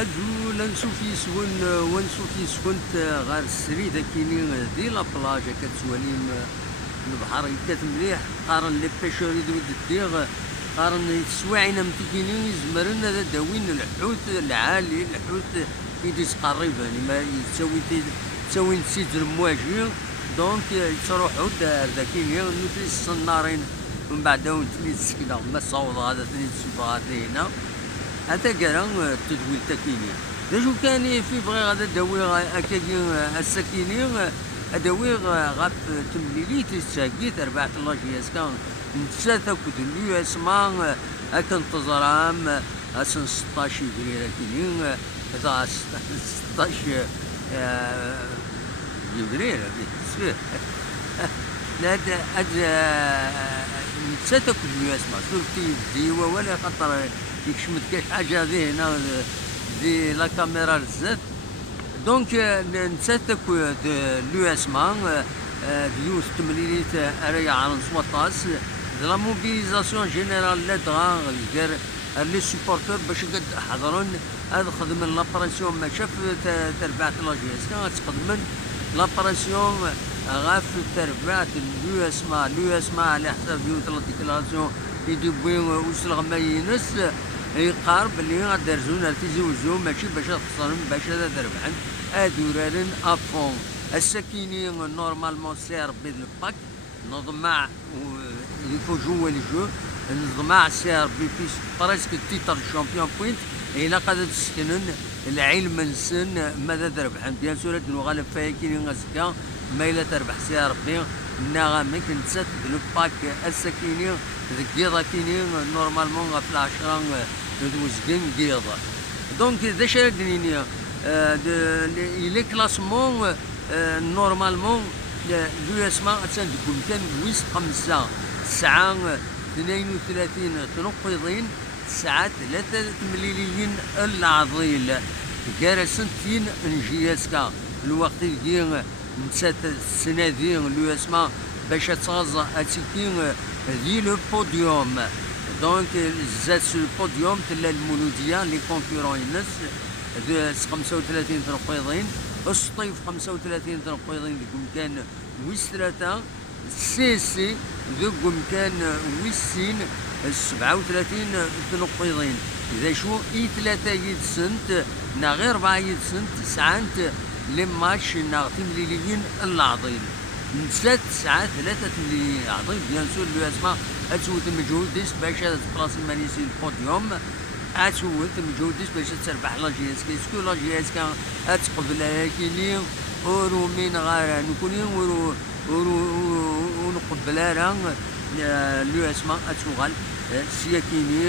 ادو لنشوف يسون ونشوف يسكنت غير السريد كيني دي لا بلاج كتسواليم البحر كات مليح قارن لي بيشور يدود الديغ قارن السواعين متكيني يزمرن هذا داوين الحوت العالي الحوت يديس قريب يعني ما تسوي نسيت المواجهين دونك تروحوا ذاكين نوتري الصنارين من بعد داون تلي السكنه ما صوض هذا تلي السباغات هنا هذا كرا التدويل تكيني داجو كان في بغي غادا داوي هكاكي السكيني اداوي غاب تمليليت الساكيت 14 كان نتساتا كود اليو اسما اكن تزرام اسن 16 فبراير كيني هذا 16 فبراير لا نتساتا كود اليو اسما صورتي ديوا ولا خطر يكشمت كاش حاجه هذه هنا دي لا كاميرا الزات دونك نتساتا كود اليو اسما ديوس تمليليت اريا عن سوطاس لا موبيليزاسيون جينيرال لا دغا غير لي سوبورتور باش قد حضرون هذا خدم لاباراسيون ما شاف تربعت لاجيس كان تخدم لاباراسيون غاف تربعت اليو اسما على حساب ديوت لا ديكلاراسيون يدوي وصل غماينس يقارب اللي غادر زون تيزوجو ماشي باش تخسرن باش هذا ربحن ادورارن افون السكيني نورمالمون سير بيد الباك نضمع يفو جوا لي جو نضمع سير بيس بريسك تيتر شامبيون بوينت الى قادت تسكنن العلم نسن ماذا تربحن بيان سور نغالب فيها كيني غاسكا ما الا تربح سي ربي نغامك نتسات الباك السكيني القيضه كيني نورمالمون غا في العشرة دوزكين قيضه دونك ذا شاكنيني لي كلاسمون نورمالمون اليو اسما تنقول كان ويس 5 9 32 تنقيضين 9 3 مليليين العظيل كارسنتين نجياسكا الوقت اللي نتسات السنه ذي اليو اسما باش تغزى اتيكين ذي لو بوديوم دونك زاد سو البوديوم تلا المولوديه لي كونكورون ينس 35 تنقيضين الصيف 35 تنقيضين لكم كان ويس 3 سي ذوك كان ويسين 37 تنقيضين اذا شو اي 3 يدسنت نا غير 4 يدسنت 9 لي ماتش نا تمليليين العظيم نسات 9 3 تمليليين العظيم بيان سور لو اسما اتسوت مجهود ديس باش تبلاصي مانيسي البوديوم اتسوت مجهود ديس باش تربح لا جي اس كي سكو لا جي اس كان اتقبل كيني ورو من غير نكوني ونقبل راه لو اسما اتوغال سياكيني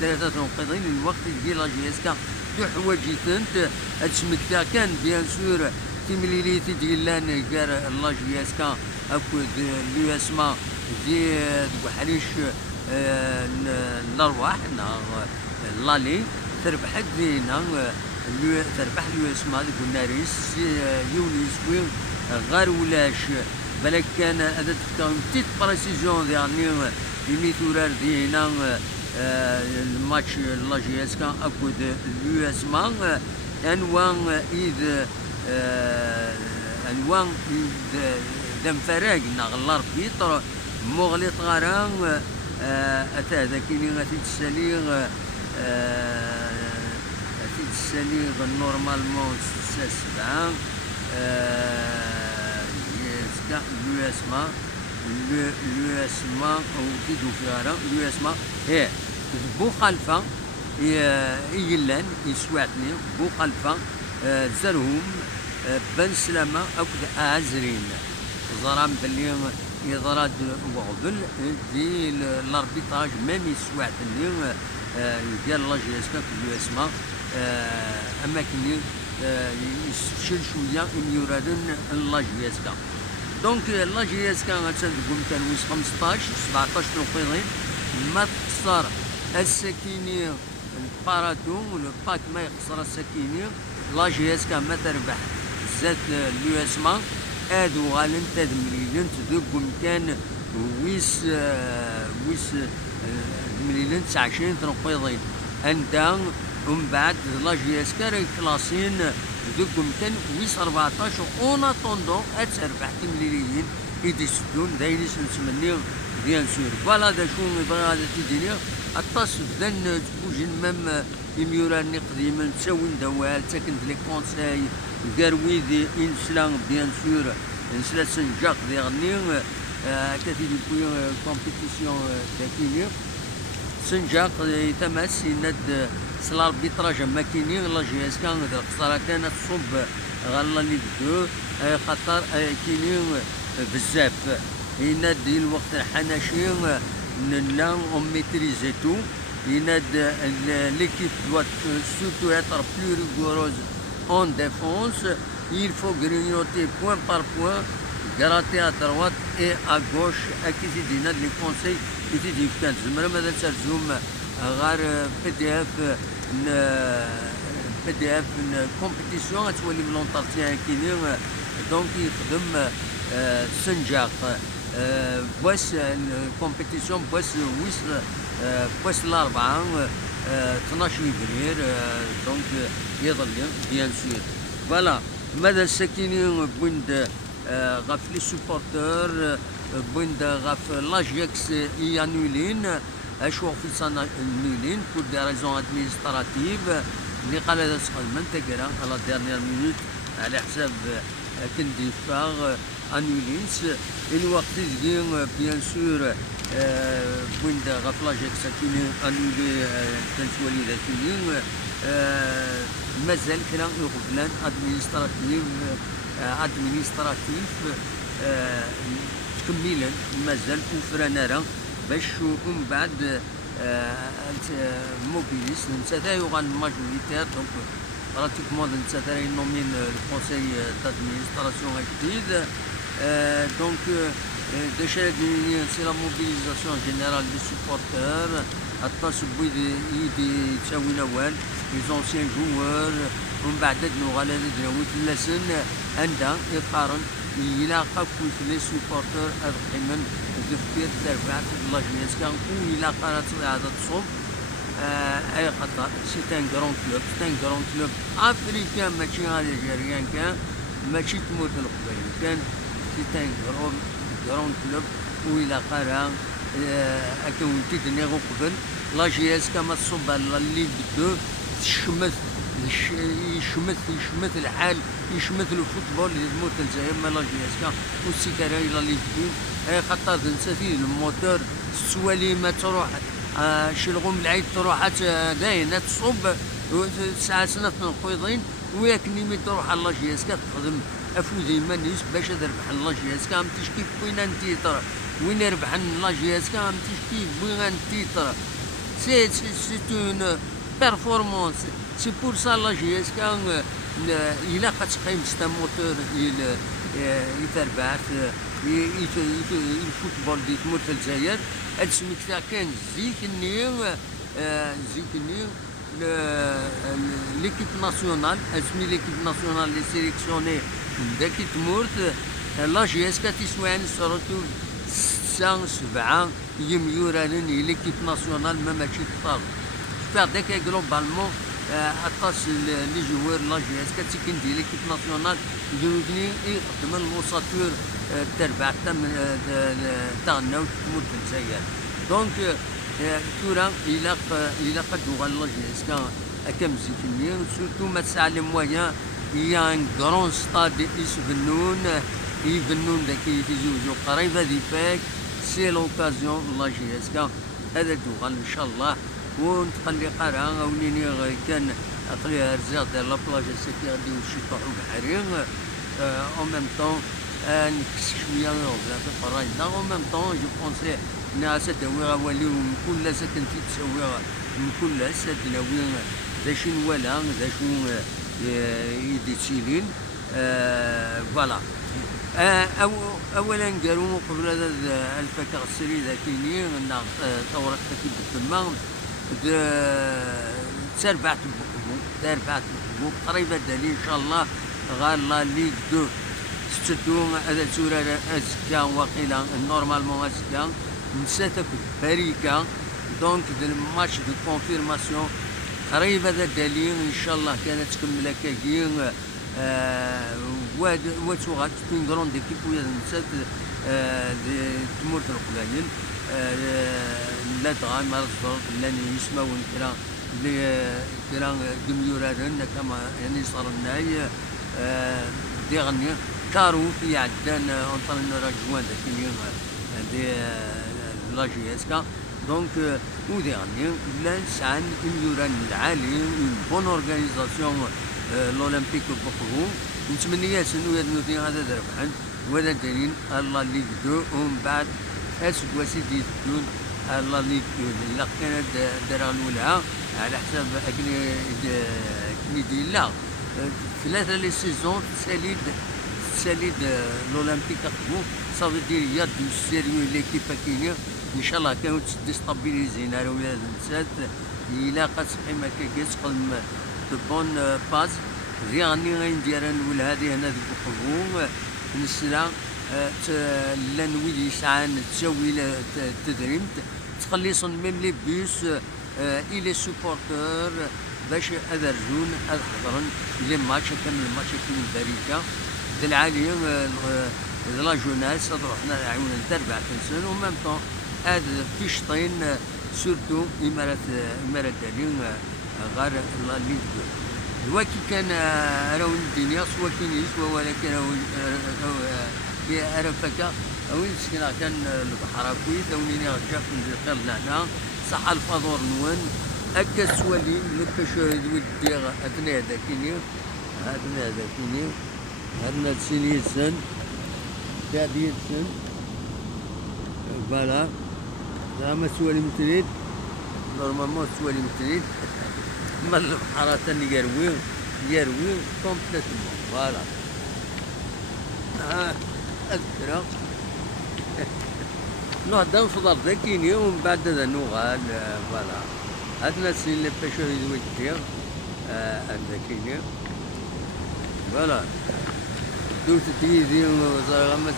ثلاثه تنقيضين الوقت ديال لا جي اس كان دو حوايج تنت اتسمكتا كان بيان سور تيمليليتي ديال لان كار لا جي اس كان اكود لو اسما دي وحريش الارواح لالي تربح دينا تربح لو اسما قلنا ريس يونيس وين غير ولاش بالك كان هذا تكون تيت بريسيزيون يعني يميتورار دينا الماتش لا جي اس كان اكود لو اسما انوان اذ انوان دم فراغ نغلار بيتر مغلط غران اتا هذا كيني غادي تسالي نورمالمون 7 يسكا لو اسما لو اسما او تيدو فيها لو اسما هي بو خلفه يلان يسواتني بو خلفه زرهم بن سلامه اكد ازرين زرام بلي يضراد وغبل دي الاربيتاج ميم يسواتني ديال لا جي اس كا كلو اسما اماكن يسفشل شويه ان يرادن لا جي اس كا دونك لا جي اس كا غتقول كان ويس 15 17 تنقيضين ما تخسر السكيني الباراتون والباك ما يخسر السكيني لا جي اس كا ما تربح زاد لو اسما ادو غالن تدمليلن تذوق كان ويس مليلين 29 تنقيضين عندها ومن بعد لا جي اس كا راهي كلاسين دوك مكان ويس 14 اون اتوندون تربح تمليليين يديسدون دايرين نتمنى بيان سور. فوالا دا شو بغا هذا تيديني اطاس بدن تبوجين مام يميوراني قديما تساوي دوال تاكنت لي كونساي كارويدي انسلان بيان سور انسلا سنجاق دي غني كاتي دي كومبيتيسيون تاكيني سنجاق يتمس يند سلا البيطراج ماكيني لا جي اس كان القصاره كانت تصب غالا اللي بدو خاطر كيني بزاف ينادي الوقت الحناشي لا اون ميتريزي تو ينادي ليكيب دوات سورتو être plus rigoureuse en défense. Il faut grignoter point par point, gratter à droite et à gauche. اكيد يدينا لي كونساي يدي كان زعما ماذا ترجم غير بي دي اف كومبيتيسيون تولي بلونطارتيان كيني دونك يخدم سنجاق بواس الكومبيتيسيون بواس ويس بواس الاربعه 12 فبراير دونك يظل بيان سور. فوالا ماذا الساكنين بوند غاف لي سوبورتور بوند غاف لاجيكس يانولين اشوف في سنه نولين بور دي ريزون ادمينستراتيف اللي قال هذا سقل تقرا على ديرنيير مينوت على حساب كنديفاغ انولينس الوقت ديال بيان سور بوند غاف لاجيكس كيني انولي كانت وليده كيني مازال كلام يقبلان ادمينستراتيف تكميلا مازال وفرانا راه باش ومن بعد موبيليس نتا يوغان ماجوريتير دونك براتيكمون نتا ينومين الكونساي دادمينستراسيون جديد دونك ديجا سي لا موبيليزاسيون جينيرال دي سوبورتور حتى سبوي يدي تساوي نوال لي زونسيان جوار ومن بعد نوغال هذا دراويت اللسن عندها يقارن يلاقى في لي سوبورتور ادخيمن دفير تربعت لا جينيس كان ويلاقى هذا تصوب اي خطر سي ان كرون كلوب افريكان ماشي الجيريان كان ماشي تموت القبيل كان سي ان كرون كلوب ويلاقى راه اكون تيدني قبل لا جي اس كما تصب اللي بدو تشمت يشمت الحال يشمت الفوتبول اللي تموت الجزائر ما لا جي اس كا والسيكاري لا اللي بدو خاطر نساتي الموتور السواليمه تروح شلغوم العيد تروح داينه تصب ساعه سنه القيضين وياك نيمي تروح على لا جي اس كا تخدم افوزي مانيس باش تربح لا جي اس كا تشكي وين انتيتر وين يربح لا جي اس كا تشكي وين انتيتر سي اون بيرفورمانس. سي بور سا لا جي اس كا إلا قيم ستا موتور يتربعت الفوتبول دي تموت في الجزائر هاد سميتها كان زيكني ليكيب ناسيونال اسمي ليكيب ناسيونال لي سيليكسيوني داكي تمورت لا جي اس كا تسوى عن سروتو 7 يميورانين ليكيب ناسيونال ما ماشي كثار فار داك جلوبالمون اطاس لي جوار لا جي اس كتكن ديال ليكيب ناسيونال يديروني يخدم الوساطور تربع تاع النوت تموت في الجزائر دونك تورا الى قد وغال لا جي اس كا هكا مزيكني سورتو ما تسعى لي مويان يا ان كرون ستاد يبنون داك يتزوجو قريبه دي فاك سي لوكازيون لا جي اس كا هذا دوغال ان شاء الله ونتقلي قارعه ونيني كان اقلي رزاق ديال لابلاج سيتي غادي نمشي طوحو بحري او ميم طون نكس شويه ولا في الفرايده او ميم طون جو بونسي ناس تداوي غوالي من كل ساكن تسوي من كل ساد ناوي ذا شنو ولا ذا شنو يدي تشيلين فوالا اولا قالوا قبل هذا الفكر السري ذاكيني ثوره تكيب التمام تربعت بوك قريبه دالي ان شاء الله غار لا ليغ دو ستدو هذا سوره ازكا واقيلا نورمالمون ازكا نساتك باريكا دونك الماتش دو كونفيرماسيون قريب هذا دليل ان شاء الله كانت تكمل هكاكي وتوغات تكون كروند ايكيب ويا نسات تمورت القبائل لا تغان مرض لان يسمعون كرا دميورارن كما يعني صار الناي ديغني كارو في عدان انطلنا راجوان ذاك دي لا جي اس كا دونك وديغني لا نسعى دميوران العالي اون بون اورغانيزاسيون لولمبيك بوكو نتمنى انه يدنو هذا ربحا ولا دليل الله اللي بدو ومن بعد اسكواسي ديدون الله اللي لا كانت دار الاولى على حساب كني لا ثلاثه لي سيزون تساليد لولمبيك اخبو صافي دير يد سيريو ليكيب كاينه ان شاء الله كانوا تستابيليزينا ولاد النسات الا قد صحيح كاكيس قلم بون باز راني غندير نقول هذه هنا ذيك الخبون نسلا لان ويلي يسعان تسوي تدريمت تخليصن ميم لي بيس الي سوبورتور باش اذرجون حضرن لي ماتش كامل الماتش كاين باريكا د العاليه لا جوناس روحنا عاونا نتربع تنسون ومام طون هذا فيشطين سورتو امارات دالين غير الله اللي الوكي كان راون الدنيا سوا كينيس ولكن راون فكا وين سكنا كان البحر كويس ونيني غشاف نزيق لهنا صح الفضور نوان هكا سوالي لكا شاهد ودي اثناء ذاكيني هادنا تسيني سن تادي سن فوالا زعما سوالي متريد نورمالمون سوالي متريد ما البحر تاني يروي كومبليتمون فوالا أذكر نهضر نفضل ذاكيني ومن بعد هذا نوغال فوالا هادنا السنين اللي باشا يدوي كتير ذاكيني فوالا دوت تيدي وزارة ما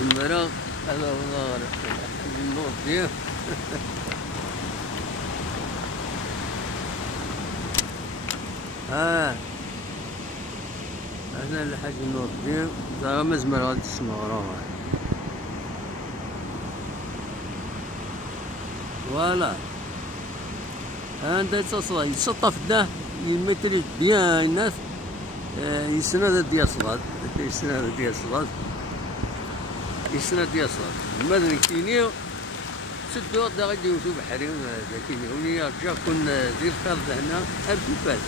زمرا هذا هو النور ديال هنا الحاج النور الدين زعما مزمر غادي تسمع وراها فوالا عندها تصلا يسطف ده يمثل بيان الناس يسند ديال الصلاة ماذا كينيو سدو غادي يوسو بحري كينيو وني رجع كون دير فرد هنا أركوبات